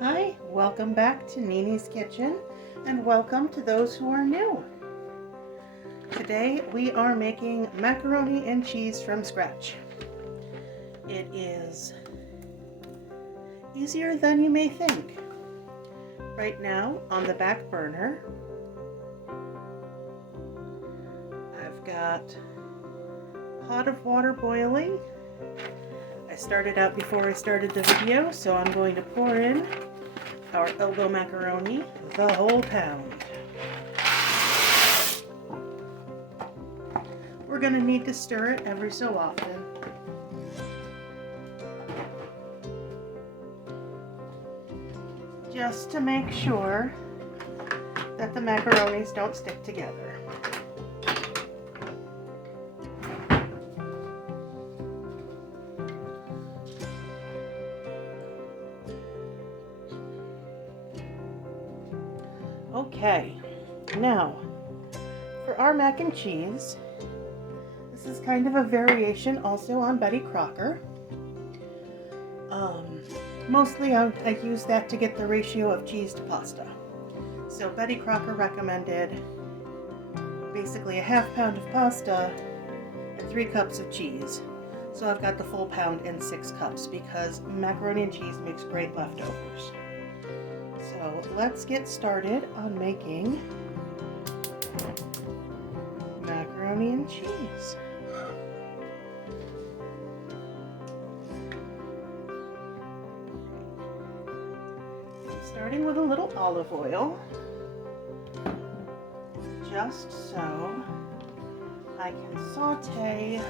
Hi, welcome back to Nini's Kitchen, and welcome to those who are new. Today we are making macaroni and cheese from scratch. It is easier than you may think. Right now, on the back burner, I've got a pot of water boiling. I started out before I started the video, so I'm going to pour in our elbow macaroni, the whole pound. We're going to need to stir it every so often. Just to make sure that the macaronis don't stick together. Okay, now for our mac and cheese, this is kind of a variation also on Betty Crocker. Mostly I use that to get the ratio of cheese to pasta. So Betty Crocker recommended basically a half pound of pasta and 3 cups of cheese. So I've got the full pound and 6 cups because macaroni and cheese makes great leftovers. So let's get started on making macaroni and cheese. Starting with a little olive oil, just so I can saute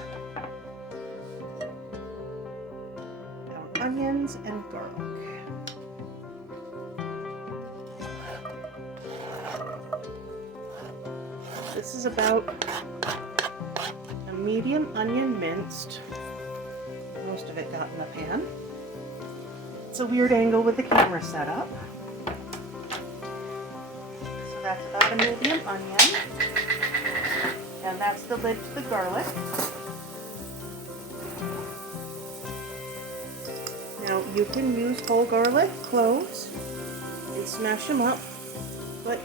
our onions and garlic. This is about a medium onion minced. Most of it got in the pan. It's a weird angle with the camera setup. So that's about a medium onion. And that's the lid to the garlic. Now you can use whole garlic cloves and smash them up, but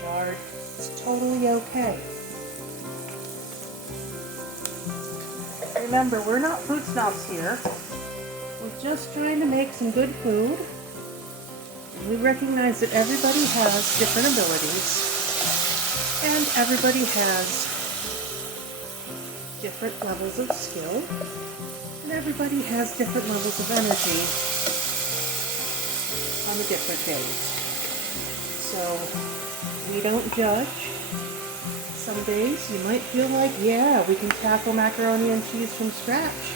jarred, it's totally okay. Remember, we're not food snobs here. We're just trying to make some good food. And we recognize that everybody has different abilities. And everybody has different levels of skill. And everybody has different levels of energy on the different days. So we don't judge. Some days you might feel like, yeah, we can tackle macaroni and cheese from scratch.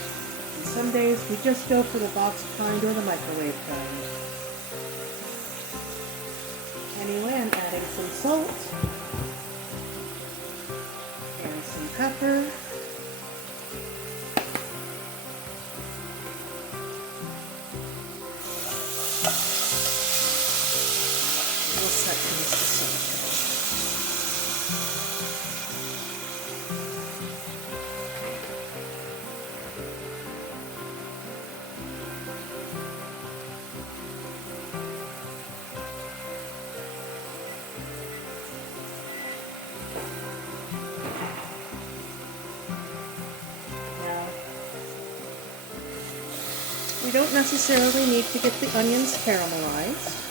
And some days we just go for the boxed kind or the microwave kind. Anyway, I'm adding some salt and some pepper. We'll set these to saute. We don't necessarily need to get the onions caramelized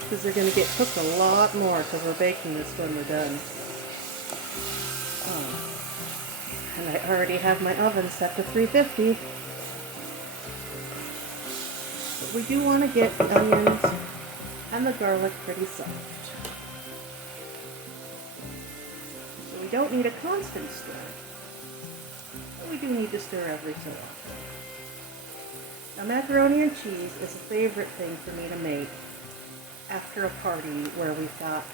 because they're going to get cooked a lot more because we're baking this when we're done. And I already have my oven set to 350. But we do want to get the onions and the garlic pretty soft. So we don't need a constant stir, but we do need to stir every so often. Now, macaroni and cheese is a favorite thing for me to make after a party where we've got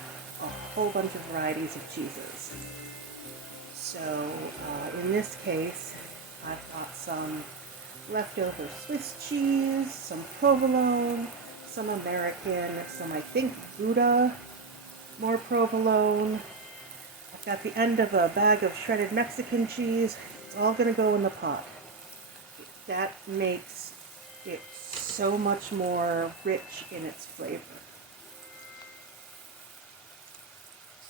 a whole bunch of varieties of cheeses. So, in this case, I've got some leftover Swiss cheese, some provolone, some American, some I think Gouda, more provolone. I've got the end of a bag of shredded Mexican cheese. It's all going to go in the pot. That makes it so much more rich in its flavor.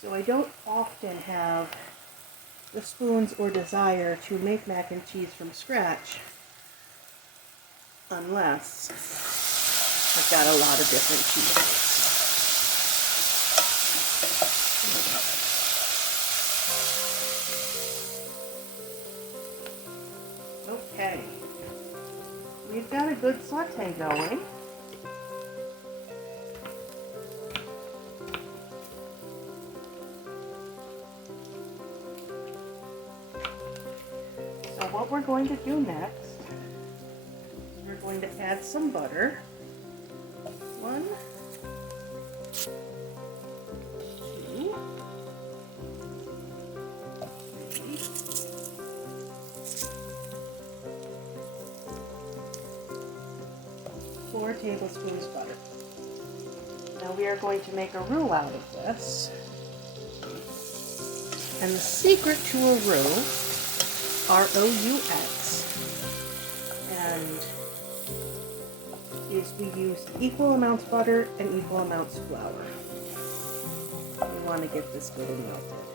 So I don't often have the spoons or desire to make mac and cheese from scratch unless I've got a lot of different cheeses. Okay, we've got a good saute going. So what we're going to do next, we're going to add some butter. 1, 2, 3, 4 tablespoons butter. Now we are going to make a roux out of this. And the secret to a roux, R-O-U-X, and is we use equal amounts butter and equal amounts flour. We want to get this good and melted.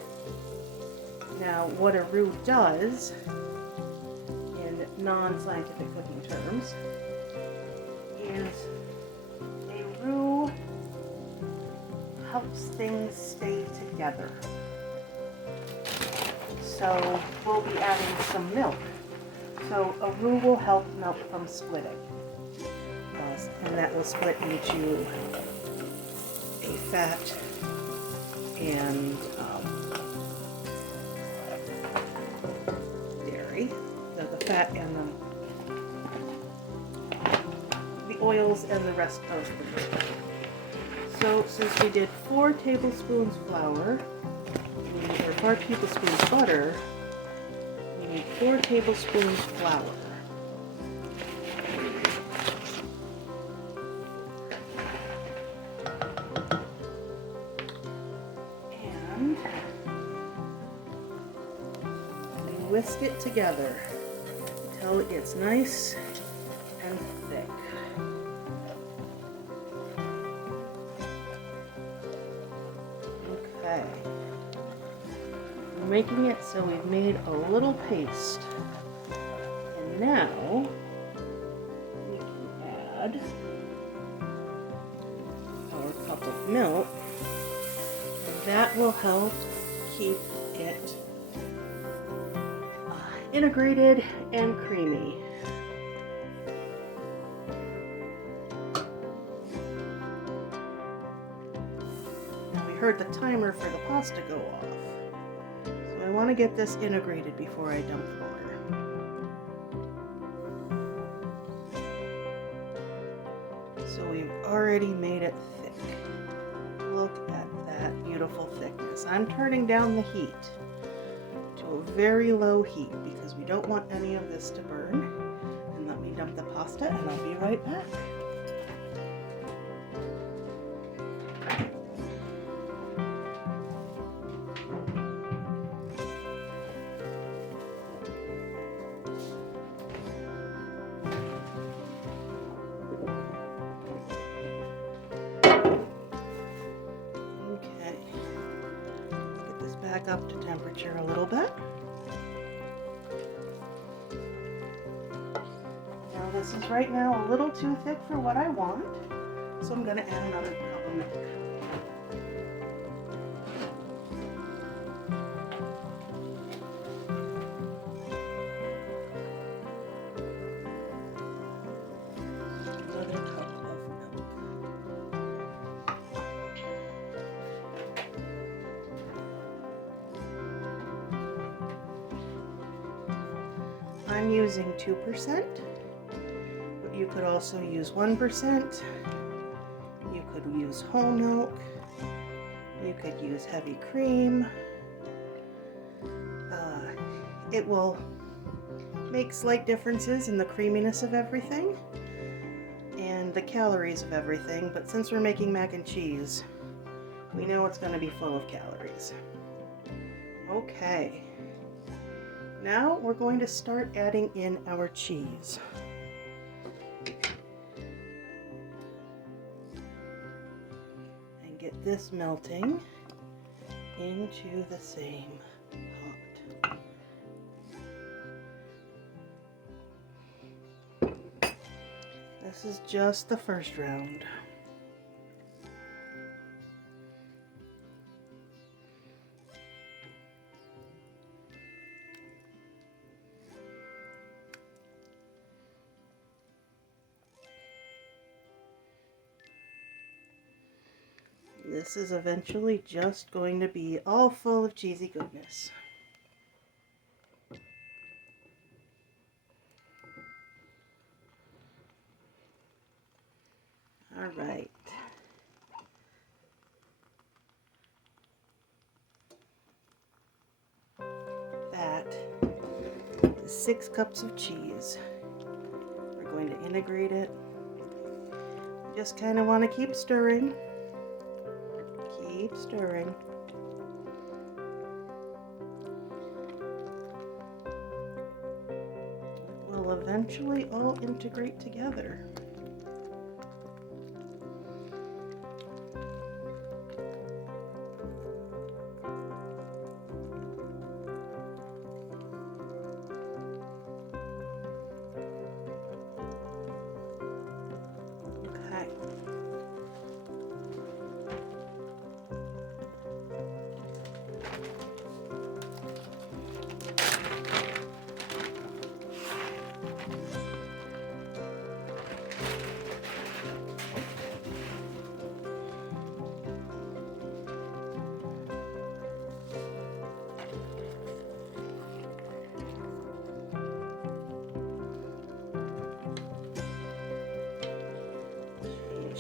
Now, what a roux does, in non-scientific cooking terms, is a roux helps things stay together. So we'll be adding some milk. So a roux will help milk from splitting. And that will split into a fat and dairy. The fat and the oils and the rest of the milk. So since we did 4 tablespoons flour, or 4 tablespoons butter, we need 4 tablespoons flour. And we whisk it together until it gets nice and thick. Okay. We're making it so we've made a little paste. And now we can add our cup of milk. And that will help keep it integrated and creamy. Now we heard the timer for the pasta go off. So I want to get this integrated before I dump the water. So we've already made it thick. Look at that beautiful thickness. I'm turning down the heat to a very low heat because we don't want any of this to burn. And let me dump the pasta and I'll be right back. Okay, get this back up to temperature a little bit. Now this is right now a little too thick for what I want, so I'm going to add another cup of milk. Another cup of milk. I'm using 2%, but you could also use 1%. You could use whole milk. You could use heavy cream. It will make slight differences in the creaminess of everything and the calories of everything, but since we're making mac and cheese, we know it's going to be full of calories. Okay. Now we're going to start adding in our cheese. this melting into the same pot. This is just the first round. This is eventually just going to be all full of cheesy goodness. All right. That is 6 cups of cheese. We're going to integrate it. Just kind of want to keep stirring. Keep stirring. It will eventually all integrate together.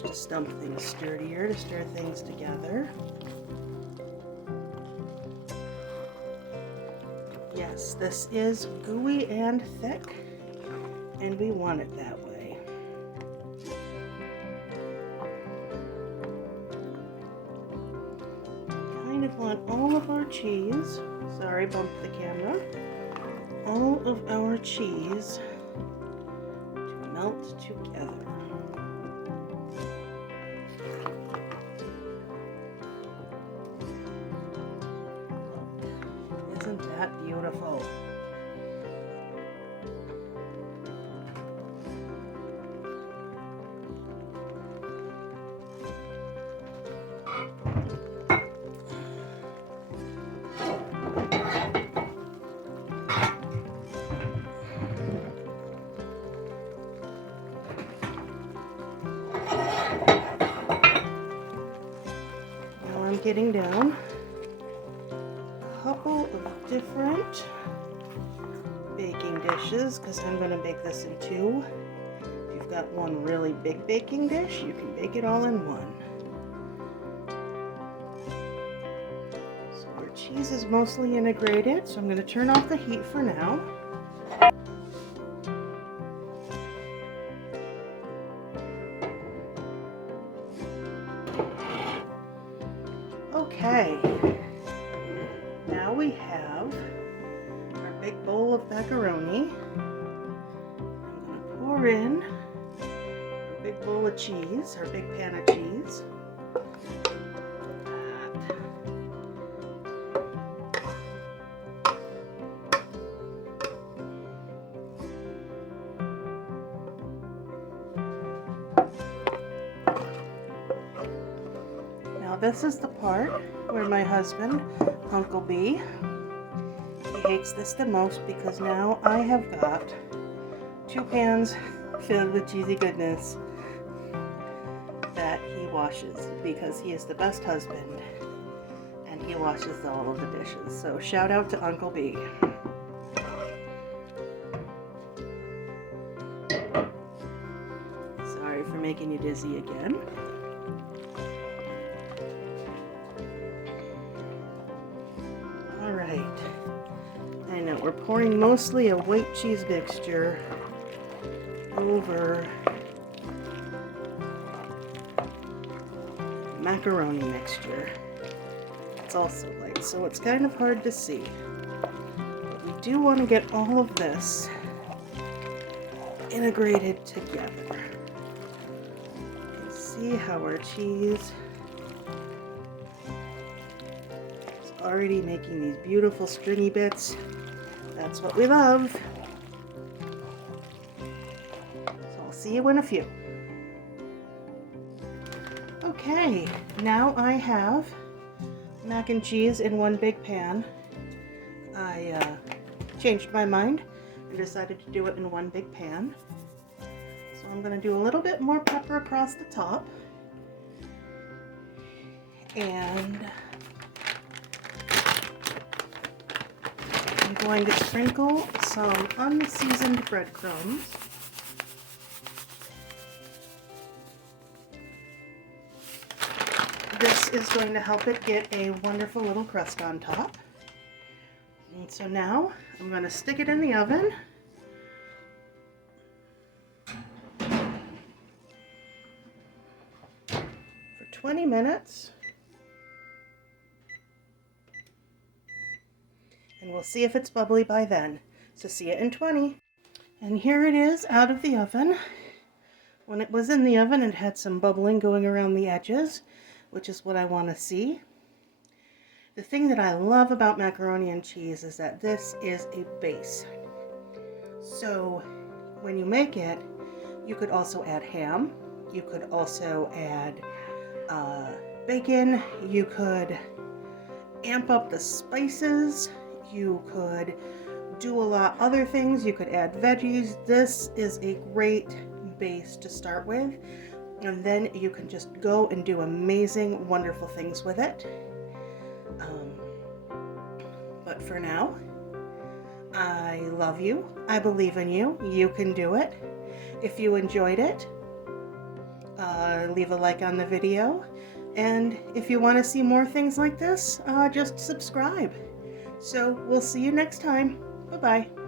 To stump things sturdier, to stir things together. Yes, this is gooey and thick, and we want it that way. Kind of want all of our cheese, sorry, bumped the camera, all of our cheese to melt together. Isn't that beautiful? Now I'm getting down couple of different baking dishes because I'm going to bake this in 2. If you've got one really big baking dish, you can bake it all in 1. So our cheese is mostly integrated, so I'm going to turn off the heat for now. Okay. Now we have our big bowl of macaroni. I'm going to pour in our big bowl of cheese, our big pan of cheese. Now this is the part where my husband, Uncle B, he hates this the most because now I have got 2 pans filled with cheesy goodness that he washes because he is the best husband and he washes all of the dishes. So shout out to Uncle B. Sorry for making you dizzy again. Alright, I know we're pouring mostly a white cheese mixture over macaroni mixture. It's also light, so it's kind of hard to see. But we do want to get all of this integrated together. You can see how our cheese already making these beautiful stringy bits. That's what we love. So I'll see you in a few. Okay, now I have mac and cheese in one big pan. I changed my mind and decided to do it in one big pan. So I'm going to do a little bit more pepper across the top. And I'm going to sprinkle some unseasoned breadcrumbs. This is going to help it get a wonderful little crust on top. And so now I'm going to stick it in the oven for 20 minutes. And we'll see if it's bubbly by then. So see you in 20. And here it is out of the oven. When it was in the oven, it had some bubbling going around the edges, which is what I want to see. The thing that I love about macaroni and cheese is that this is a base. So when you make it, you could also add ham. You could also add bacon. You could amp up the spices. You could do a lot other things. You could add veggies. This is a great base to start with, and then you can just go and do amazing, wonderful things with it. But for now, I love you. I believe in you. You can do it. If you enjoyed it, leave a like on the video, and if you want to see more things like this, just subscribe. So we'll see you next time. Bye-bye.